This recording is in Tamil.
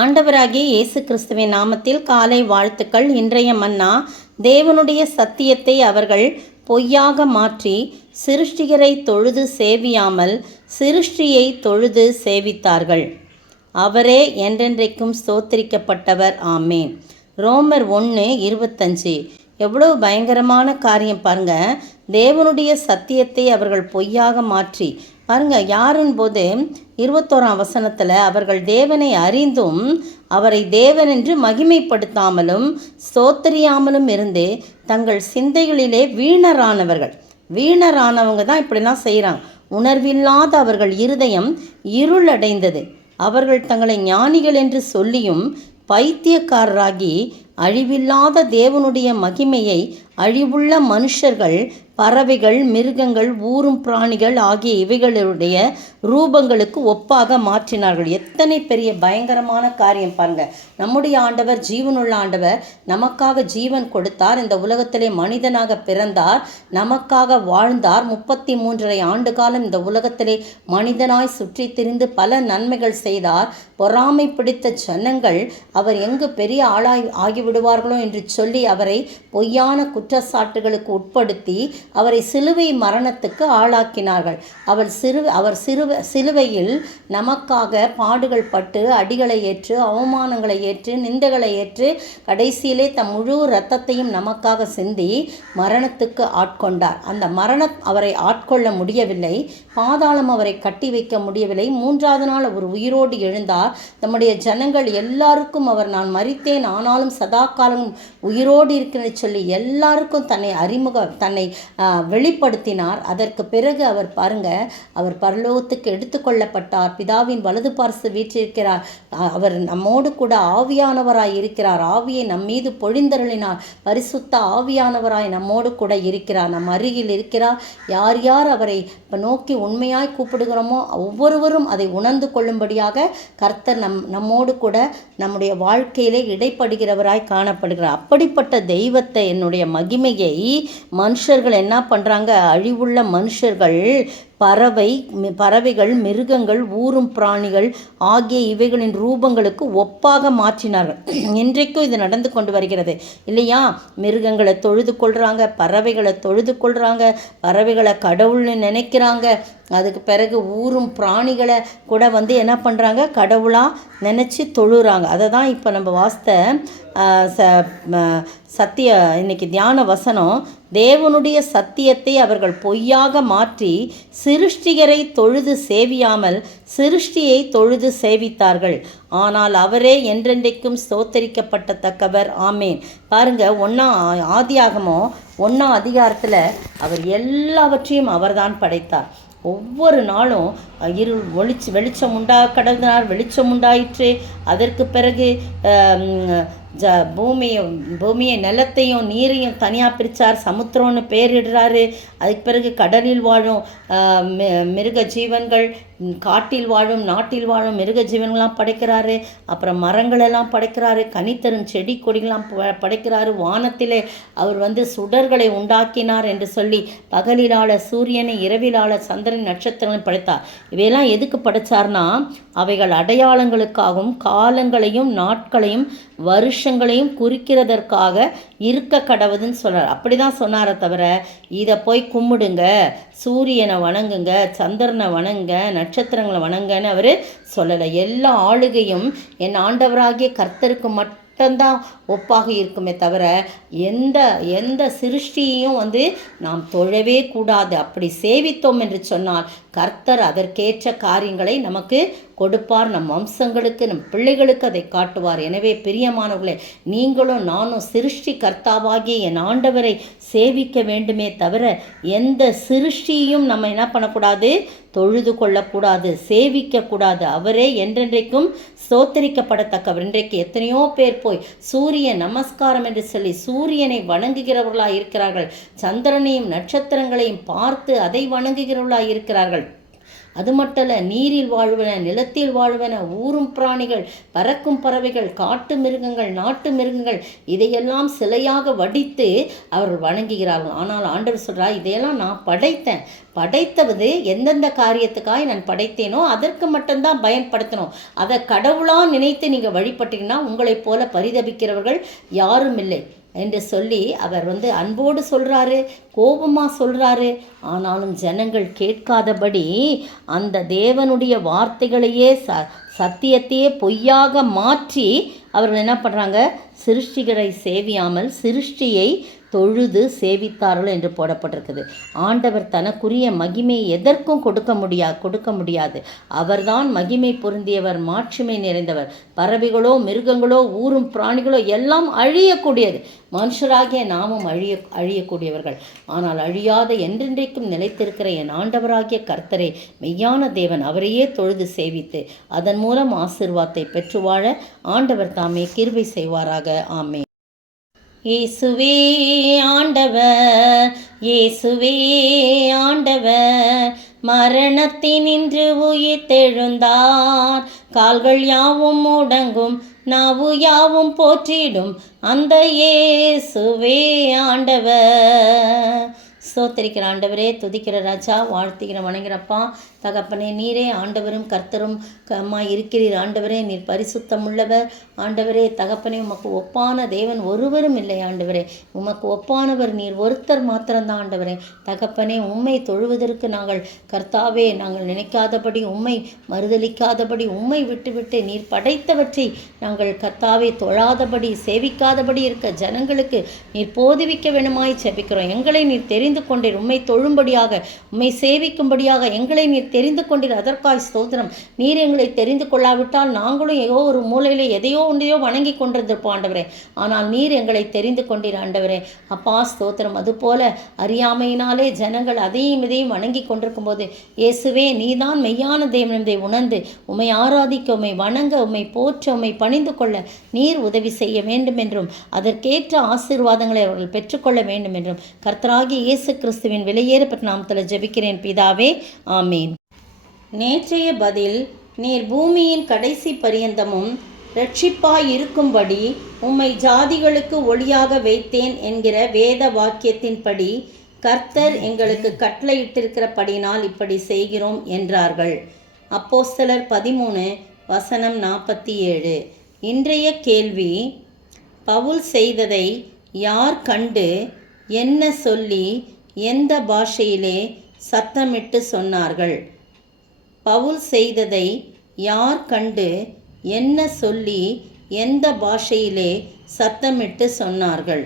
ஆண்டவராகிய இயேசு கிறிஸ்துவின் நாமத்தில் காலை வாழ்த்துக்கள். இன்றைய மன்னா, தேவனுடைய சத்தியத்தை அவர்கள் பொய்யாக மாற்றி சிருஷ்டிகரை தொழுது சேவியாமல் சிருஷ்டியை தொழுது சேவித்தார்கள். அவரே என்றென்றைக்கும் ஸ்தோத்திரிக்கப்பட்டவர். ஆமேன். ரோமர் 1:25. எவ்வளவு பயங்கரமான காரியம் பாருங்க. தேவனுடைய சத்தியத்தை அவர்கள் பொய்யாக மாற்றி பாருங்க. யாருன் போது 21ஆம் வசனத்தில், அவர்கள் தேவனை அறிந்தும் அவரை தேவன் என்று மகிமைப்படுத்தாமலும் ஸ்தோத்திரியாமலும் இருந்து தங்கள் சிந்தைகளிலே வீணரானவங்க தான் இப்படிலாம் செய்கிறாங்க. உணர்வில்லாத அவர்கள் இருதயம் இருளடைந்தது. அவர்கள் தங்களை ஞானிகள் என்று சொல்லியும் பைத்தியக்காரராகி அழிவில்லாத தேவனுடைய மகிமையை அழிவுள்ள மனுஷர்கள், பறவைகள், மிருகங்கள், ஊரும் பிராணிகள் ஆகிய இவைகளுடைய ரூபங்களுக்கு ஒப்பாக மாற்றினார்கள். எத்தனை பெரிய பயங்கரமான காரியம் பாருங்க. நம்முடைய ஆண்டவர் ஜீவனுள்ள ஆண்டவர். நமக்காக ஜீவன் கொடுத்தார். இந்த உலகத்திலே மனிதனாக பிறந்தார். நமக்காக வாழ்ந்தார். 33.5 ஆண்டு காலம் இந்த உலகத்திலே மனிதனாய் சுற்றி திரிந்து பல நன்மைகள் செய்தார். பொறாமை பிடித்த ஜனங்கள் அவர் எங்கு பெரிய ஆளாய் ஆகிவிடுவார்களோ என்று சொல்லி அவரை பொய்யான குற்றச்சாட்டுகளுக்கு உட்படுத்தி அவரை சிலுவை மரணத்துக்கு ஆளாக்கினார்கள். அவர் சிலுவையில் நமக்காக பாடுகள் பட்டு அடிகளை ஏற்று அவமானங்களை ஏற்று நிந்தைகளை ஏற்று கடைசியிலே தம் முழு இரத்தத்தையும் நமக்காக சிந்தி மரணத்துக்கு ஆட்கொண்டார். அந்த மரணம் அவரை ஆட்கொள்ள முடியவில்லை. பாதாளம் அவரை கட்டி வைக்க முடியவில்லை. 3ஆவது நாள் அவர் உயிரோடு எழுந்தார். தம்முடைய ஜனங்கள் எல்லாருக்கும் அவர் நான் மரித்தேன் ஆனாலும் சதா காலம் உயிரோடு இருக்கிறேன்னு சொல்லி எல்லாருக்கும் தன்னை வெளிப்படுத்தினார். அதற்கு பிறகு அவர் பாருங்க, அவர் பரலோகத்துக்கு எடுத்துக்கொள்ளப்பட்டார். பிதாவின் வலது பார்சு வீற்றிருக்கிறார். அவர் நம்மோடு கூட ஆவியானவராய் இருக்கிறார். ஆவியை நம் மீது பொழிந்தருளினார். பரிசுத்த ஆவியானவராய் நம்மோடு கூட இருக்கிறார். நம் அருகில் இருக்கிறார். யார் யார் அவரை நோக்கி உண்மையாய் கூப்பிடுகிறோமோ ஒவ்வொருவரும் அதை உணர்ந்து கொள்ளும்படியாக கர்த்தர் நம்மோடு கூட நம்முடைய வாழ்க்கையிலே இடைப்படுகிறவராய் காணப்படுகிறார். அப்படிப்பட்ட தெய்வத்தை, என்னுடைய மகிமையை மனுஷர்கள் என்ன பண்ணுறாங்க? அழிவுள்ள மனுஷர்கள், பறவைகள், மிருகங்கள், ஊரும் பிராணிகள் ஆகிய இவைகளின் ரூபங்களுக்கு ஒப்பாக மாற்றினார்கள். இன்றைக்கும் இது நடந்து கொண்டு வருகிறது இல்லையா? மிருகங்களை தொழுது கொள்கிறாங்க, பறவைகளை தொழுது கொள்கிறாங்க, பறவைகளை கடவுள்னு நினைக்கிறாங்க. அதுக்கு பிறகு ஊரும் பிராணிகளை கூட என்ன பண்ணுறாங்க? கடவுளாக நினச்சி தொழுறாங்க. அதை தான் இப்போ நம்ம சத்திய இன்னைக்கு தியான வசனம், தேவனுடைய சத்தியத்தை அவர்கள் பொய்யாக மாற்றி சிருஷ்டிகரை தொழுது சேவியாமல் சிருஷ்டியை தொழுது சேவித்தார்கள். ஆனால் அவரே என்றென்றைக்கும் ஸ்தோத்தரிக்கப்பட்டத்தக்கவர். ஆமேன். பாருங்க, ஆதியாகமம் 1ஆம் அதிகாரத்தில் அவர் எல்லாவற்றையும் அவர்தான் படைத்தார். ஒவ்வொரு நாளும் வெளிச்சம் கடந்தார். வெளிச்சம் உண்டாயிற்று. அதற்கு பிறகு பூமியை நிலத்தையும் நீரையும் தனியாக பிரித்தார். சமுத்திரம்னு பேரிடுறாரு. அதுக்கு பிறகு கடலில் வாழும் மிருக ஜீவன்கள், காட்டில் வாழும் நாட்டில் வாழும் மிருக ஜீவன்கள்லாம் படைக்கிறாரு. அப்புறம் மரங்களெல்லாம் படைக்கிறாரு. கனித்தரும் செடி கொடிகளாம் படைக்கிறாரு. வானத்திலே அவர் சுடர்களை உண்டாக்கினார் என்று சொல்லி பகலிலாள சூரியனை, இரவிலாள சந்திரன், நட்சத்திரங்களை படைத்தார். இவையெல்லாம் எதுக்கு படைச்சார்னா, அவைகள் அடையாளங்களுக்காகவும் காலங்களையும் நாட்களையும் வருஷங்களையும் குறிக்கிறதற்காக இருக்க கடவுதுன்னு சொல்கிறார். அப்படி தான் சொன்னாரே தவிர இதை போய் கும்பிடுங்க, சூரியனை வணங்குங்க, சந்திரனை வணங்க, நட்சத்திரங்களை வணங்கன்னு அவர் சொல்லலை. எல்லா ஆளுகையும் என் ஆண்டவராகிய கர்த்தருக்கு மட்டும்தான் ஒப்பாக இருக்குமே தவிர எந்த சிருஷ்டியையும் நாம் தொழவே கூடாது. அப்படி சேவித்தோம் என்று சொன்னால் கர்த்தர் அதற்கேற்ற காரியங்களை நமக்கு கொடுப்பார். நம் வம்சங்களுக்கு, நம் பிள்ளைகளுக்கு அதை காட்டுவார். எனவே பிரியமானவர்களே, நீங்களும் நானும் சிருஷ்டி கர்த்தாவாகிய என் ஆண்டவரை சேவிக்க வேண்டுமே தவிர எந்த சிருஷ்டியையும் நம்ம என்ன பண்ணக்கூடாது? தொழுது கொள்ளக்கூடாது, சேவிக்கக்கூடாது. அவரே என்றென்றைக்கும் ஸ்தோத்தரிக்கப்படத்தக்கவர். இன்றைக்கு எத்தனையோ பேர் போய் சூரிய நமஸ்காரம் என்று சொல்லி சூரியனை வணங்குகிறவர்களாக இருக்கிறார்கள். சந்திரனையும் நட்சத்திரங்களையும் பார்த்து அதை வணங்குகிறவர்களாக இருக்கிறார்கள். அது மட்டும் இல்லை, நீரில் வாழ்வன, நிலத்தில் வாழ்வன, ஊரும் பிராணிகள், பறக்கும் பறவைகள், காட்டு மிருகங்கள், நாட்டு மிருகங்கள், இதையெல்லாம் சிலையாக வடித்து அவர்கள் வணங்குகிறார்கள். ஆனால் ஆண்டவர் சொல்கிறார், இதையெல்லாம் நான் படைத்தேன். படைத்தவது எந்தெந்த காரியத்துக்காக நான் படைத்தேனோ அதற்கு மட்டும்தான் பயன்படுத்தணும். அதை கடவுளாக நினைத்து நீங்கள் வழிபட்டீங்கன்னா உங்களைப் போல பரிதபிக்கிறவர்கள் யாரும் இல்லை என்று சொல்லி அவர் அன்போடு சொல்கிறாரு, கோபமாக சொல்கிறாரு. ஆனாலும் ஜனங்கள் கேட்காதபடி அந்த தேவனுடைய வார்த்தைகளையே சத்தியத்தையே பொய்யாக மாற்றி அவர்கள் என்ன பண்ணுறாங்க, சிருஷ்டிகளை சேவியாமல் சிருஷ்டியை தொழுது சேவித்தார்கள் என்று போடப்பட்டிருக்குது. ஆண்டவர் தனக்குரிய மகிமையை எதற்கும் கொடுக்க முடியாது. அவர்தான் மகிமை பொருந்தியவர், மாட்சிமை நிறைந்தவர். பறவைகளோ மிருகங்களோ ஊரும் பிராணிகளோ எல்லாம் அழியக்கூடியது. மனுஷராகிய நாமும் அழியக்கூடியவர்கள். ஆனால் அழியாத என்றென்றைக்கும் நிலைத்திருக்கிற என் ஆண்டவராகிய கர்த்தரே மெய்யான தேவன், அவரையே தொழுது சேவித்து அதன் மூலம் ஆசீர்வாதத்தை பெற்று வாழ ஆண்டவர் தாமே கிருபை செய்வாராக. ஆமென். இயேசுவே ஆண்டவர், இயேசுவே ஆண்டவர், மரணத்தினின்று உயிர் தெழுந்தார். கால்கள் யாவும் முடங்கும், நாவு யாவும் போற்றிடும் அந்த இயேசுவே ஆண்டவர். ஸ்தோத்திரிக்கிற ஆண்டவரே, துதிக்கிற ராஜா, வாழ்த்துகிற வணங்குறப்பா தகப்பனே, நீரே ஆண்டவரும் கர்த்தரும் அம்மா இருக்கிறீர். ஆண்டவரே, நீர் பரிசுத்தம் உள்ளவர். ஆண்டவரே தகப்பனே, உமக்கு ஒப்பான தேவன் ஒருவரும் இல்லை. ஆண்டவரே, உமக்கு ஒப்பானவர் நீர் ஒருத்தர் மாத்திரம்தான். ஆண்டவரே தகப்பனே, உம்மை தொழுவதற்கு நாங்கள் கர்த்தாவே நாங்கள் நினைக்காதபடி, உம்மை மறுதலிக்காதபடி, உம்மை விட்டுவிட்டு நீர் படைத்தவற்றை நாங்கள் கர்த்தாவே தொழாதபடி சேவிக்காதபடி இருக்க ஜனங்களுக்கு நீர் போதிவிக்க வேணுமாய் செபிக்கிறோம். எங்களை நீர் தெரிந்து கொண்டீர், உம்மை தொழும்படியாக, உம்மை சேவிக்கும்படியாக எங்களை நீர் தெரிந்து கொண்டீர். அதற்காய் ஸ்தோத்திரம். நீர் எங்களை தெரிந்து கொள்ளாவிட்டால் நாங்களும் ஏதோ ஒரு மூலையிலே எதையோ ஒன்றையோ வணங்கி கொண்டிருந்திருப்போம் ஆண்டவரே. ஆனால் நீர் எங்களை தெரிந்து கொண்டீர் ஆண்டவரே. அப்பா ஸ்தோத்திரம். அதுபோல அறியாமையினாலே ஜனங்கள் அதையும் இதையும் வணங்கி கொண்டிருக்கும் போது, இயேசுவே நீதான் மெய்யான தேவன் என்பதை உணர்ந்து உம்மை ஆராதிக்க, உம்மை வணங்க, உம்மை போற்ற, உம்மை பணிந்து கொள்ள நீர் உதவி செய்ய வேண்டும் என்றும் அதற்கேற்ற ஆசீர்வாதங்களை அவர்கள் பெற்றுக்கொள்ள வேண்டும் என்றும் கர்த்தராகிய இயேசு கிறிஸ்துவின் விலையேறப்பட்ட நாமத்தில் ஜெபிக்கிறேன் பிதாவே. ஆமீன். நேற்றைய பதில், நீர் பூமியின் கடைசி பரியந்தமும் இரட்சிப்பாய் இருக்கும்படி உம்மை ஜாதிகளுக்கு ஒளியாக வைத்தேன் என்கிற வேத வாக்கியத்தின்படி கர்த்தர் எங்களுக்கு கட்டளையிட்டிருக்கிறபடினால் இப்படி செய்கிறோம் என்றார்கள். அப்போஸ்தலர் 13:47. இன்றைய கேள்வி, பவுல் செய்ததை யார் கண்டு என்ன சொல்லி எந்த பாஷையிலே சத்தமிட்டு சொன்னார்கள்? பவுல் செய்ததை யார் கண்டு என்ன சொல்லி எந்த பாஷையிலே சத்தமிட்டு சொன்னார்கள்?